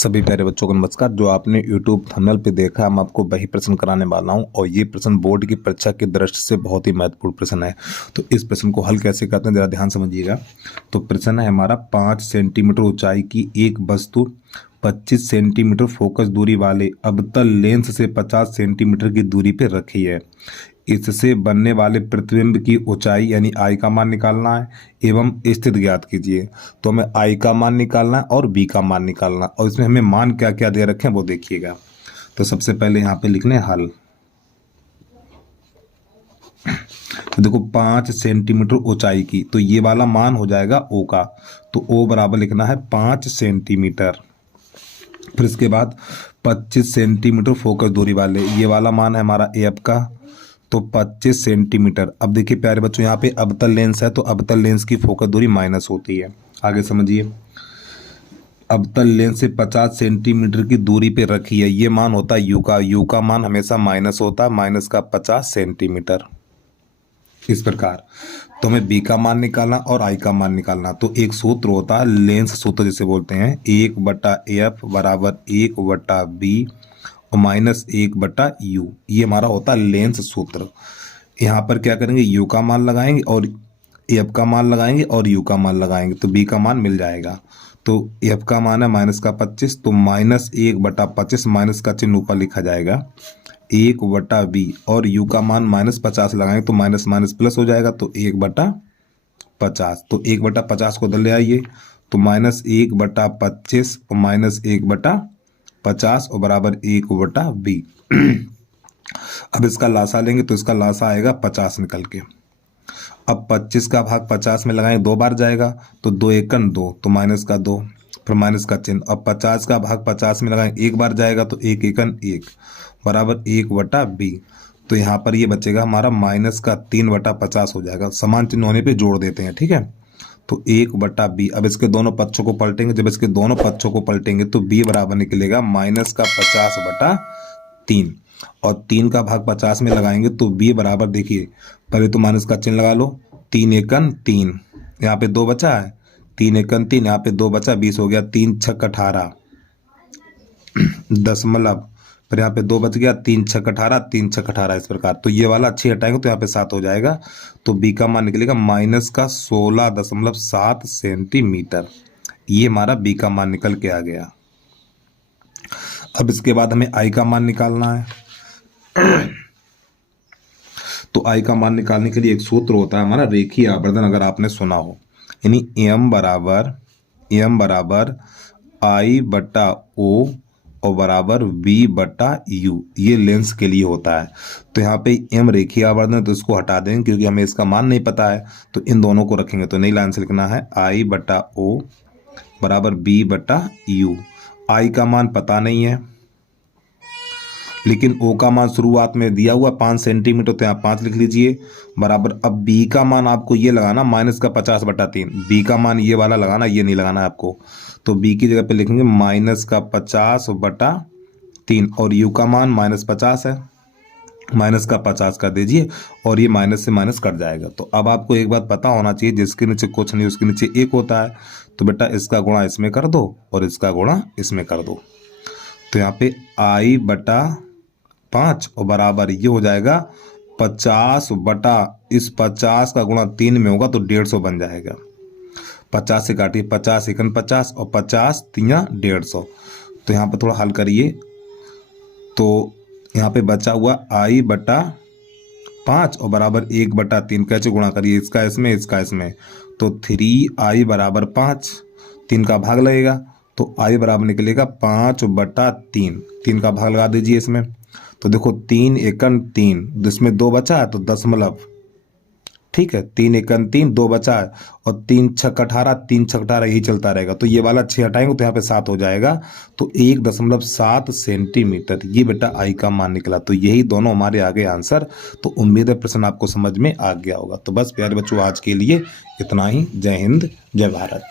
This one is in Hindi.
सभी प्यारे बच्चों को नमस्कार। जो आपने YouTube थंबनेल पे देखा, हम आपको वही प्रश्न कराने वाला हूं और ये प्रश्न बोर्ड की परीक्षा की दृष्टि से बहुत ही महत्वपूर्ण प्रश्न है। तो इस प्रश्न को हल कैसे करते हैं, जरा ध्यान समझिएगा। तो प्रश्न है हमारा, 5 सेंटीमीटर ऊंचाई की एक वस्तु 25 सेंटीमीटर फोकस दूरी वाले अवतल लेंस से 50 सेंटीमीटर की दूरी पर रखी है। इससे बनने वाले प्रतिबिंब की ऊंचाई यानी आई का मान निकालना है एवं स्थिति ज्ञात कीजिए। तो हमें आई का मान निकालना है और बी का मान निकालना है और इसमें हमें मान क्या क्या दे रखे हैं वो देखिएगा। तो सबसे पहले यहाँ पे लिखने हल। तो देखो 5 सेंटीमीटर ऊंचाई की, तो ये वाला मान हो जाएगा ओ का। तो ओ बराबर लिखना है 5 सेंटीमीटर। फिर इसके बाद 25 सेंटीमीटर फोकस दूरी वाले, ये वाला मान है हमारा एफ का। तो 25 सेंटीमीटर। अब देखिए प्यारे बच्चों, यहाँ पे अवतल लेंस है तो अवतल लेंस की फोकस दूरी माइनस होती है। आगे समझिए, अवतल लेंस से 50 सेंटीमीटर की दूरी पे रखी है, ये मान होता है यू का। यू का मान हमेशा माइनस होता है, माइनस का 50 सेंटीमीटर। इस प्रकार तो हमें बी का मान निकालना और आई का मान निकालना। तो एक सूत्र होता है लेंस सूत्र जिसे बोलते हैं, 1/f बराबर 1/b और -1/u। ये हमारा होता है लेंस सूत्र। यहाँ पर क्या करेंगे, यू का मान लगाएंगे और एफ का मान लगाएंगे और यू का मान लगाएंगे तो बी का मान मिल जाएगा। तो एफ का मान है -25, तो -1/25, माइनस का चिन्ह ऊपर लिखा जाएगा 1/b और यू का मान -50 लगाएंगे तो माइनस माइनस प्लस हो जाएगा तो 1/50। तो 1/50 को इधर ले आइए तो -1/25 और -1/50 और बराबर 1/b। अब इसका लासा लेंगे तो इसका लासा आएगा 50 निकल के। अब 25 का भाग 50 में लगाएंगे, 2 बार जाएगा तो 2 एकन 2, तो माइनस का 2, फिर माइनस का चिन्ह। अब 50 का भाग 50 में लगाएंगे, 1 बार जाएगा तो 1 एकन 1 बराबर 1/b। तो यहाँ पर ये बचेगा हमारा -3/50 हो जाएगा। समान चिन्ह होने पे जोड़ देते हैं, ठीक है। तो 1/b। अब इसके दोनों पक्षों को पलटेंगे, जब इसके दोनों पक्षों को पलटेंगे तो b बराबर निकलेगा -50/3 और 3 का भाग 50 में लगाएंगे तो b बराबर, देखिए पहले तो माइनस का चिन्ह लगा लो, 3 एकन 3, यहाँ पे 2 बचा है, 3 एकन 3, यहाँ पे 2 बचा, 20 हो गया, 3 छक 18 दशमलव, फिर यहाँ पे 2 बच गया, 3 छक 18, 3 छक 18 इस प्रकार। तो ये वाला 6 हटाएंगे तो यहाँ पे 7 हो जाएगा। तो बी का मान निकलेगा -16.7 सेंटीमीटर। ये हमारा बी का मान निकल के आ गया। अब इसके बाद हमें आई का मान निकालना है। तो आई का मान निकालने के लिए एक सूत्र होता है हमारा रेखीय आवर्धन, अगर आपने सुना हो, यानी m बराबर I/O और बराबर V/U। ये लेंस के लिए होता है। तो यहाँ पे m रेखीय आवर्धन है तो इसको हटा देंगे क्योंकि हमें इसका मान नहीं पता है, तो इन दोनों को रखेंगे। तो नई लाइन से लिखना है I/O बराबर V/U। आई का मान पता नहीं है लेकिन ओ का मान शुरुआत में दिया हुआ 5 सेंटीमीटर, तो यहाँ 5 लिख लीजिए बराबर। अब बी का मान आपको ये लगाना -50/3, बी का मान ये वाला लगाना, ये नहीं लगाना है आपको। तो बी की जगह पे लिखेंगे -50/3 और यू का मान -50 है, -50 कर दीजिए और ये माइनस से माइनस कट जाएगा। तो अब आपको एक बात पता होना चाहिए, जिसके नीचे कुछ नहीं उसके नीचे 1 होता है। तो बेटा इसका गुणा इसमें कर दो और इसका गुणा इसमें कर दो। तो यहाँ पे I/5 और बराबर ये हो जाएगा 50/50 का गुणा 3 में होगा तो 150 बन जाएगा। 50 से काटिए, 50 एकन 50 और 50 3 150। तो यहाँ पे थोड़ा हल करिए तो यहाँ पे बचा हुआ I/5 और बराबर 1/3। कैसे गुणा करिए, इसका इसमें इसका इसमें, तो 3I बराबर 5, 3 का भाग लगेगा तो I बराबर निकलेगा 5/3। 3 का भाग लगा दीजिए इसमें, तो देखो 3 एकन 3, जिसमें 2 बचा है तो दशमलव, ठीक है, 3 एकन 3, 2 बचा है और 3 छक 18, 3 छक 18 यही चलता रहेगा। तो ये वाला 6 हटाएंगे तो यहाँ पे 7 हो जाएगा। तो 1.7 सेंटीमीटर ये बेटा आई का मान निकला। तो यही दोनों हमारे आगे आंसर। तो उम्मीद है प्रश्न आपको समझ में आ गया होगा। तो बस प्यारे बच्चों आज के लिए इतना ही। जय हिंद, जय भारत।